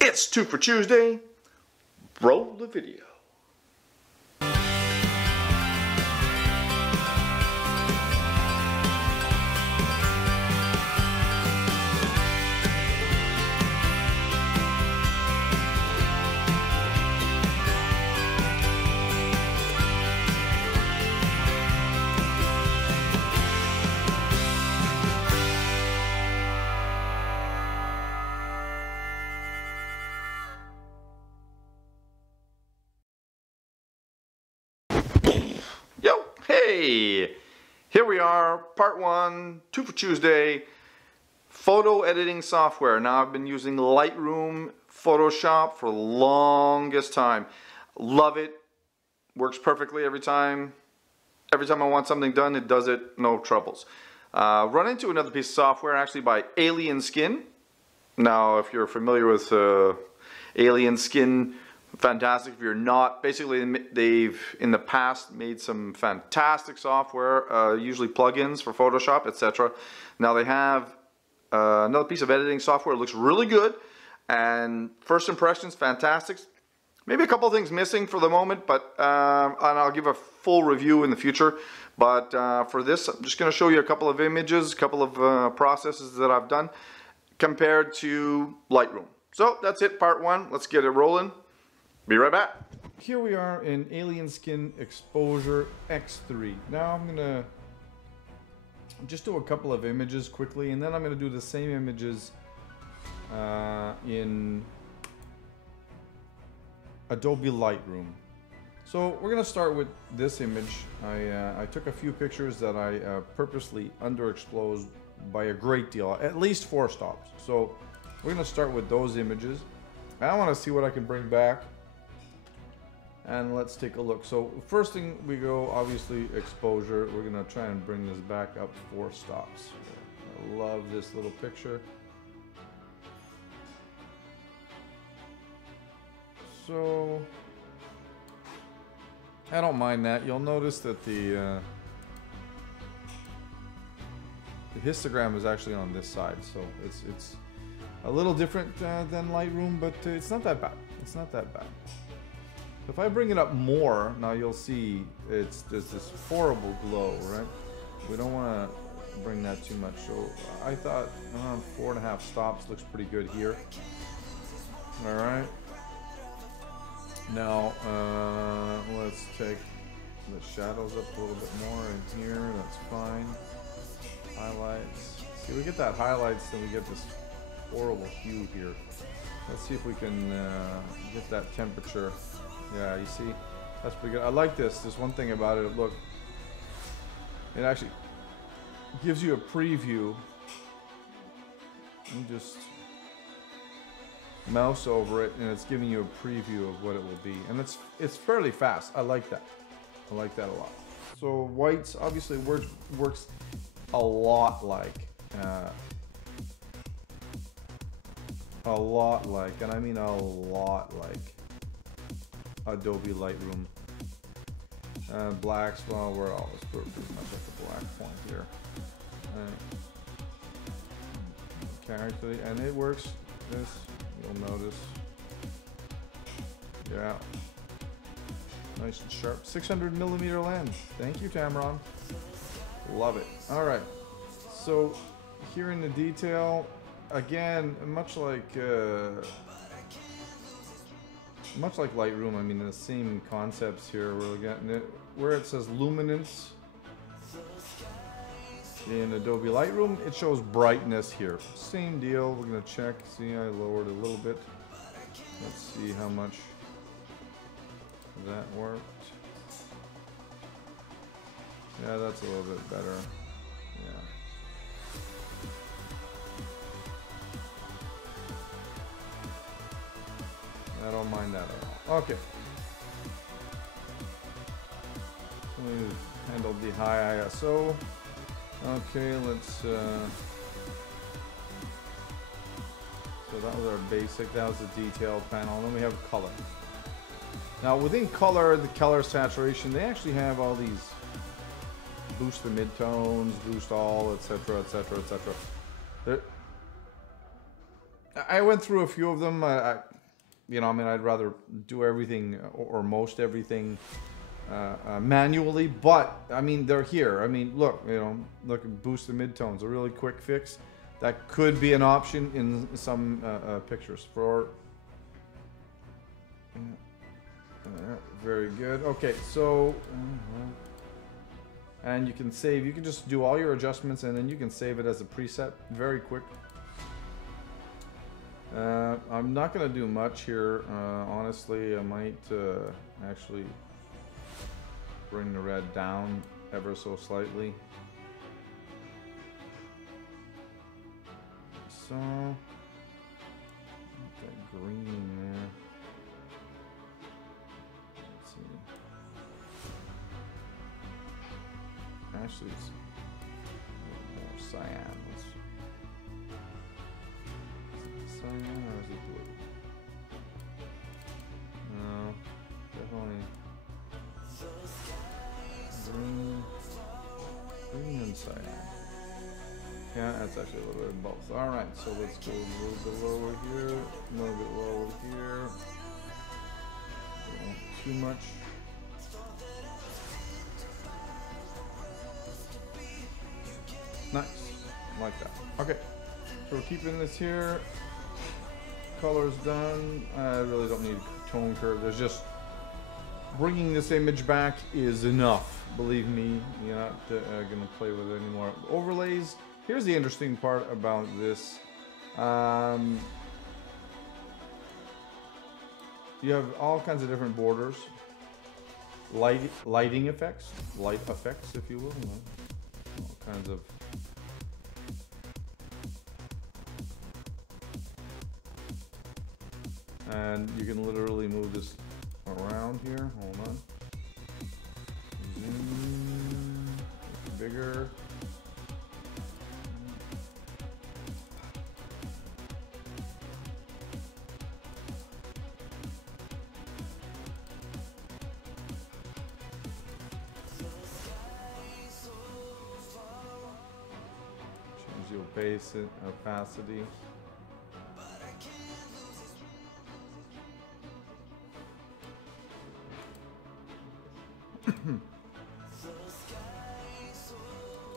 It's 2 for Tuesday. Roll the video. Hey, here we are, part 1, 2 for Tuesday, photo editing software. Now I've been using Lightroom, Photoshop for the longest time. Love it, works perfectly every time. Every time I want something done, it does it, no troubles. Run into another piece of software actually by AlienSkin. Now if you're familiar with AlienSkin, fantastic. If you're not, basically they've in the past made some fantastic software, usually plugins for Photoshop, etc. Now they have another piece of editing software. It looks really good, and first impressions fantastic. Maybe a couple of things missing for the moment, but and I'll give a full review in the future. But for this, I'm just going to show you a couple of images, a couple of processes that I've done compared to Lightroom. So that's it, part 1. Let's get it rolling. Be right back. Here we are in AlienSkin Exposure X3. Now I'm gonna just do a couple of images quickly, and then I'm gonna do the same images in Adobe Lightroom. So we're gonna start with this image. I took a few pictures that I purposely underexposed by a great deal, at least 4 stops. So we're gonna start with those images. I want to see what I can bring back. And let's take a look. So first thing we go, obviously exposure. We're gonna try and bring this back up 4 stops. I love this little picture. So I don't mind that. You'll notice that the histogram is actually on this side, so it's a little different than Lightroom, but it's not that bad. It's not that bad. If I bring it up more, now you'll see there's this horrible glow, right? We don't want to bring that too much. So I thought around 4.5 stops looks pretty good here. All right. Now let's take the shadows up a little bit more in here. That's fine. Highlights. See, we get that highlights, then we get this horrible hue here. Let's see if we can get that temperature. Yeah, you see, that's pretty good. I like this. There's one thing about it. Look, it actually gives you a preview. You just mouse over it, and it's giving you a preview of what it will be. And it's fairly fast. I like that. I like that a lot. So whites obviously works a lot like, and I mean a lot like Adobe Lightroom. Blacks, well, we're always pretty much at the black point here. Character, and it works. This you'll notice. Yeah, nice and sharp. 600mm lens. Thank you, Tamron. Love it. All right. So here in the detail, again, much like Lightroom, I mean, the same concepts here. We're getting it where it says luminance in Adobe Lightroom. It shows brightness here. Same deal. We're gonna check. See, I lowered it a little bit. Let's see how much that worked. Yeah, that's a little bit better. Yeah. I don't mind that at all. Okay. We've handled the high ISO. Okay, let's so that was our basic, that was the detail panel, and then we have color. Now within color, the color saturation, they actually have all these boost the midtones, boost all, etc, etc, etc. I went through a few of them. You know, I mean, I'd rather do everything or most everything manually, but I mean, they're here. I mean, look, you know, look, boost the midtones, a really quick fix. That could be an option in some pictures for. Very good. Okay, so and you can save. You can just do all your adjustments, and then you can save it as a preset. Very quick. I'm not gonna do much here. Honestly, I might actually bring the red down ever so slightly. So, that green there. Let's see. Actually, it's a little more cyan. Cyan or is it blue? No, definitely green and cyan. Yeah, that's actually a little bit of both. All right, so let's go a little bit lower here, a little bit lower here. Don't want too much. Nice, like that. Okay, so we're keeping this here. Color's done. I really don't need tone curve. There's just bringing this image back is enough. Believe me, you're not gonna play with it anymore. Overlays. Here's the interesting part about this. You have all kinds of different borders, lighting effects, light effects, if you will. You know, all kinds of. And you can literally move this around here. Hold on. Zoom. Make it bigger. Change the opacity.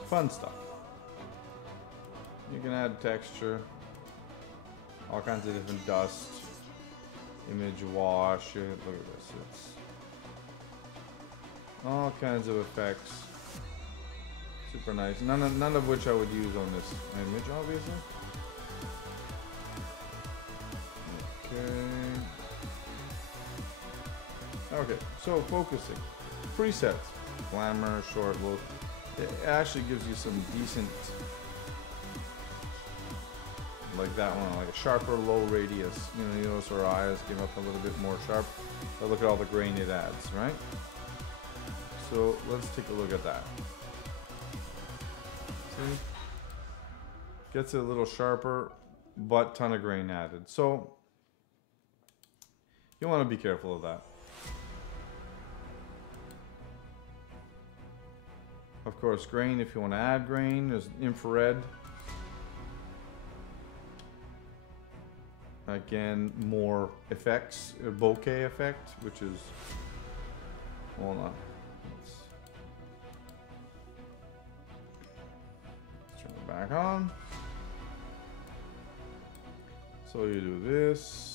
Fun stuff. You can add texture, all kinds of different dust, image wash. Look at this. It's all kinds of effects. Super nice. None of which I would use on this image, obviously. Okay, so focusing. Presets. Glamour, short look. It actually gives you some decent, like that one, like a sharper low radius. You know, you notice our eyes give up a little bit more sharp. But look at all the grain it adds, right? So let's take a look at that. See? Gets it a little sharper, but ton of grain added. So you want to be careful of that. Of course, grain, if you want to add grain, there's infrared. Again, more effects, a bokeh effect, which is, hold on. Let's turn it back on. So you do this.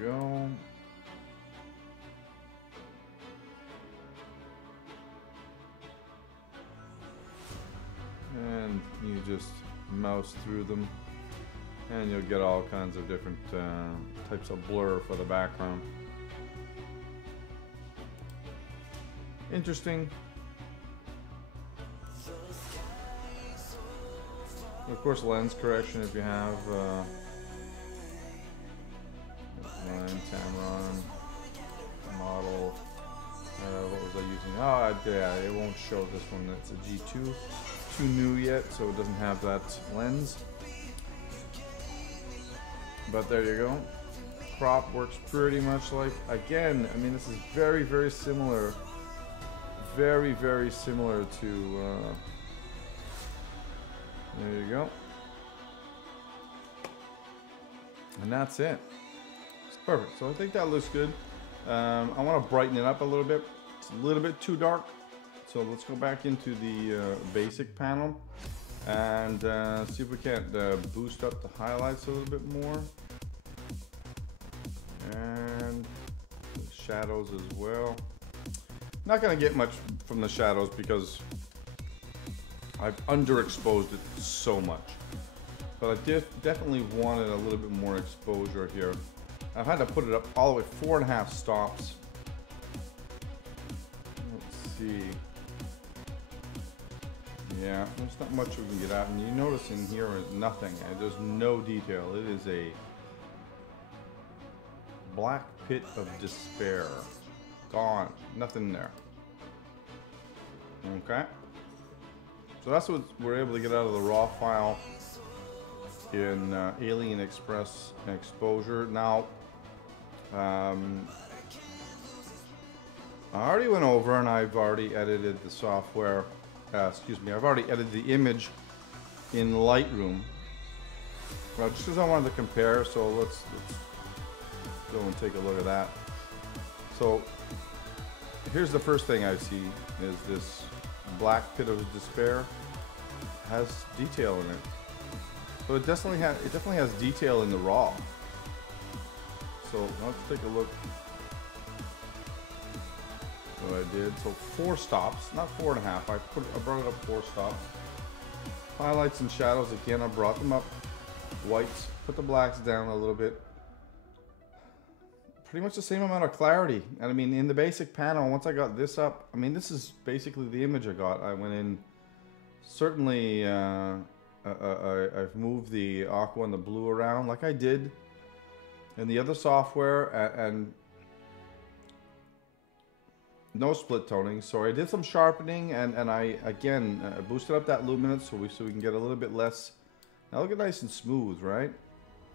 Go. And you just mouse through them and you'll get all kinds of different types of blur for the background. Interesting. Of course, lens correction if you have Tamron model. What was I using? Oh, yeah, it won't show this one. It's a G2. Too new yet, so it doesn't have that lens. But there you go. crop works pretty much like, again, I mean, this is very, very similar. Very, very similar to, there you go. And that's it. It's perfect. So I think that looks good. I want to brighten it up a little bit. It's a little bit too dark. So let's go back into the basic panel and see if we can't boost up the highlights a little bit more. And the shadows as well. Not going to get much from the shadows because I've underexposed it so much. But I definitely wanted a little bit more exposure here. I've had to put it up all the way 4.5 stops. Let's see. Yeah, there's not much we can get out. And you notice in here is nothing. There's no detail. It is a black pit of despair. Gone. Nothing there. Okay. So that's what we're able to get out of the raw file in AlienSkin Exposure. Now, I already went over and I've already edited the software. Excuse me, I've already edited the image in Lightroom. Well, just because I wanted to compare, so let's go and take a look at that. So here's the first thing I see is this black pit of despair has detail in it. So it definitely has detail in the raw. So let's take a look what I did. So 4 stops, not 4.5. I brought it up 4 stops. Highlights and shadows again. I brought them up. Whites. Put the blacks down a little bit. Pretty much the same amount of clarity. And I mean, in the basic panel, once I got this up, I mean, this is basically the image I got. I went in. Certainly, I've moved the aqua and the blue around like I did in the other software, and no split toning. So I did some sharpening, and I again boosted up that luminance so we can get a little bit less. Now look at nice and smooth, right?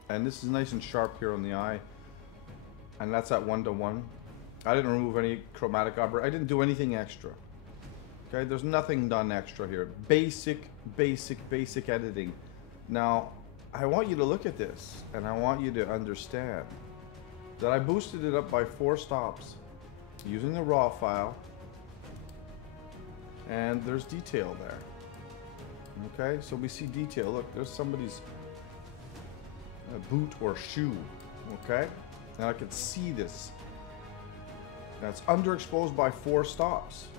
And this is nice and sharp here on the eye, and that's at 1:1. I didn't remove any chromatic opera. I didn't do anything extra. Okay, there's nothing done extra here. Basic editing. Now, I want you to look at this, and I want you to understand that I boosted it up by 4 stops using the raw file, and there's detail there. Okay, so we see detail. Look, there's somebody's boot or shoe. Okay, and I can see this. That's underexposed by 4 stops.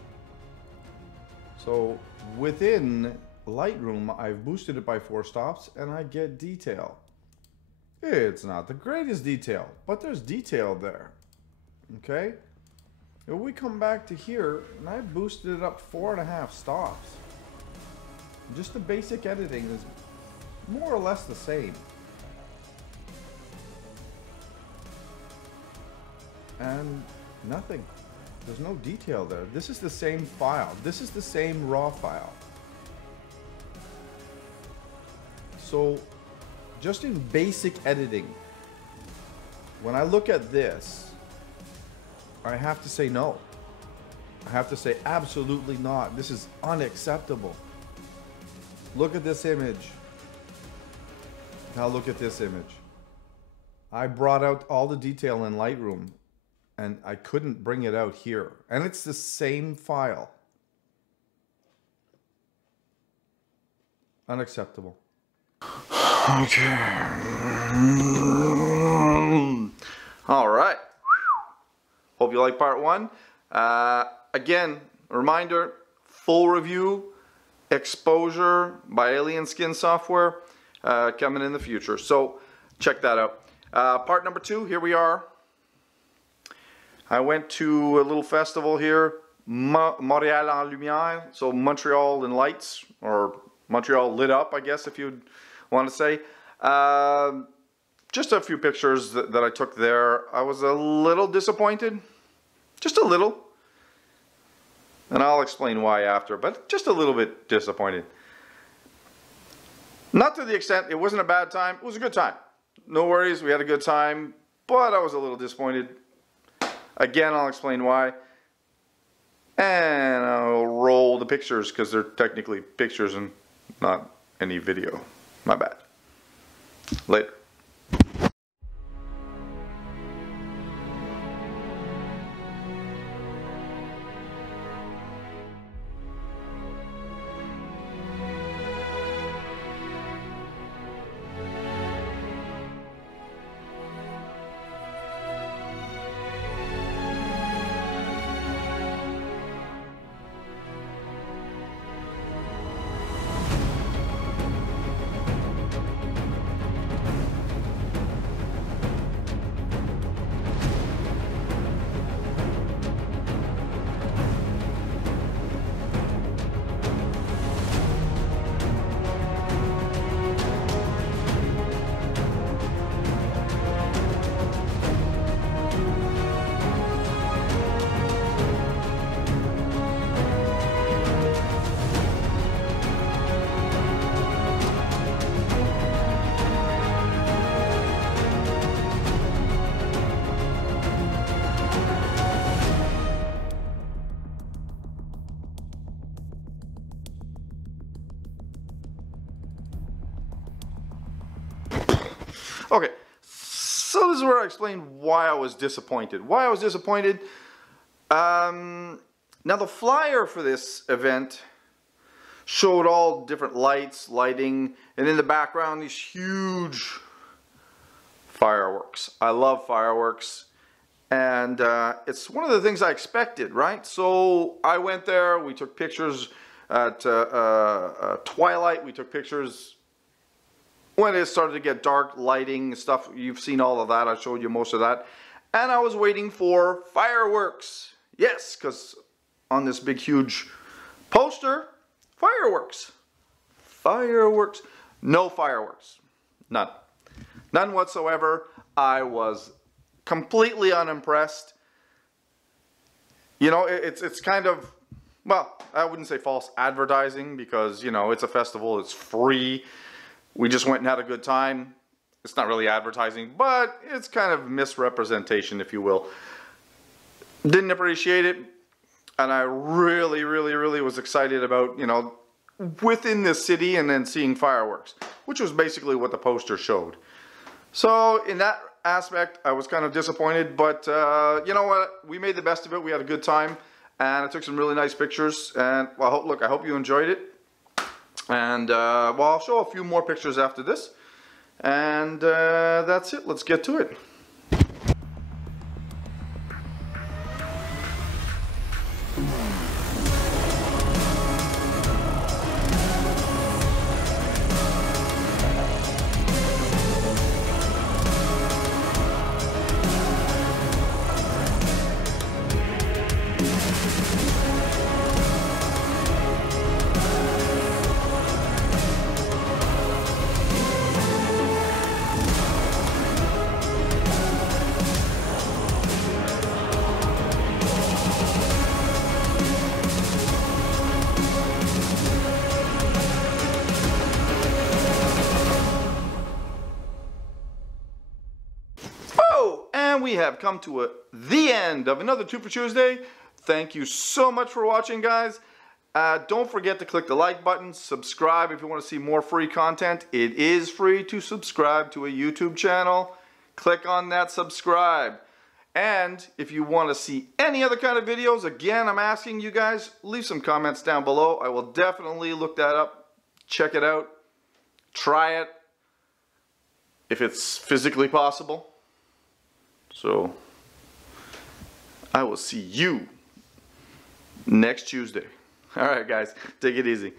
So within Lightroom, I've boosted it by 4 stops and I get detail. It's not the greatest detail, but there's detail there. Okay? If we come back to here, and I boosted it up 4.5 stops. Just the basic editing is more or less the same. And nothing. There's no detail there. This is the same file. This is the same raw file. So, just in basic editing, when I look at this, I have to say no. I have to say absolutely not. This is unacceptable. Look at this image. Now look at this image. I brought out all the detail in Lightroom, and I couldn't bring it out here. And it's the same file. Unacceptable. Okay. All right. Hope you like part 1. Again, a reminder, full review, exposure by AlienSkin software coming in the future. So check that out. Part number 2, here we are. I went to a little festival here, Montréal en Lumière, so Montreal in lights, or Montreal lit up, I guess, if you'd want to say. Just a few pictures that I took there. I was a little disappointed, just a little. And I'll explain why after, but just a little bit disappointed. Not to the extent, it wasn't a bad time, it was a good time. No worries, we had a good time. but I was a little disappointed. Again, I'll explain why. And I'll roll the pictures because they're technically pictures and not any video. My bad. Later. Okay, so this is where I explain why I was disappointed. Why I was disappointed. Now the flyer for this event showed all different lights, lighting, and in the background these huge fireworks. I love fireworks, and it's one of the things I expected, right? So I went there, we took pictures at twilight, we took pictures when it started to get dark, lighting, stuff. You've seen all of that, I showed you most of that. And I was waiting for fireworks. Yes, because on this big huge poster, fireworks. Fireworks. No fireworks. None. None whatsoever. I was completely unimpressed. You know, it's kind of, well, I wouldn't say false advertising because, you know, it's a festival, it's free. We just went and had a good time. It's not really advertising, but it's kind of misrepresentation, if you will. Didn't appreciate it, and I really was excited about, you know, within this city and then seeing fireworks, which was basically what the poster showed. So in that aspect, I was kind of disappointed, but you know what? We made the best of it. We had a good time, and I took some really nice pictures. And well, look, I hope you enjoyed it. And well, I'll show a few more pictures after this, and that's it. Let's get to it. We have come to the end of another Two for Tuesday. Thank you so much for watching, guys. Don't forget to click the like button, subscribe if you want to see more free content. It is free to subscribe to a YouTube channel. Click on that subscribe. And if you want to see any other kind of videos, again, I'm asking you guys, leave some comments down below. I will definitely look that up, check it out, try it, if it's physically possible. So, I will see you next Tuesday. All right, guys, take it easy.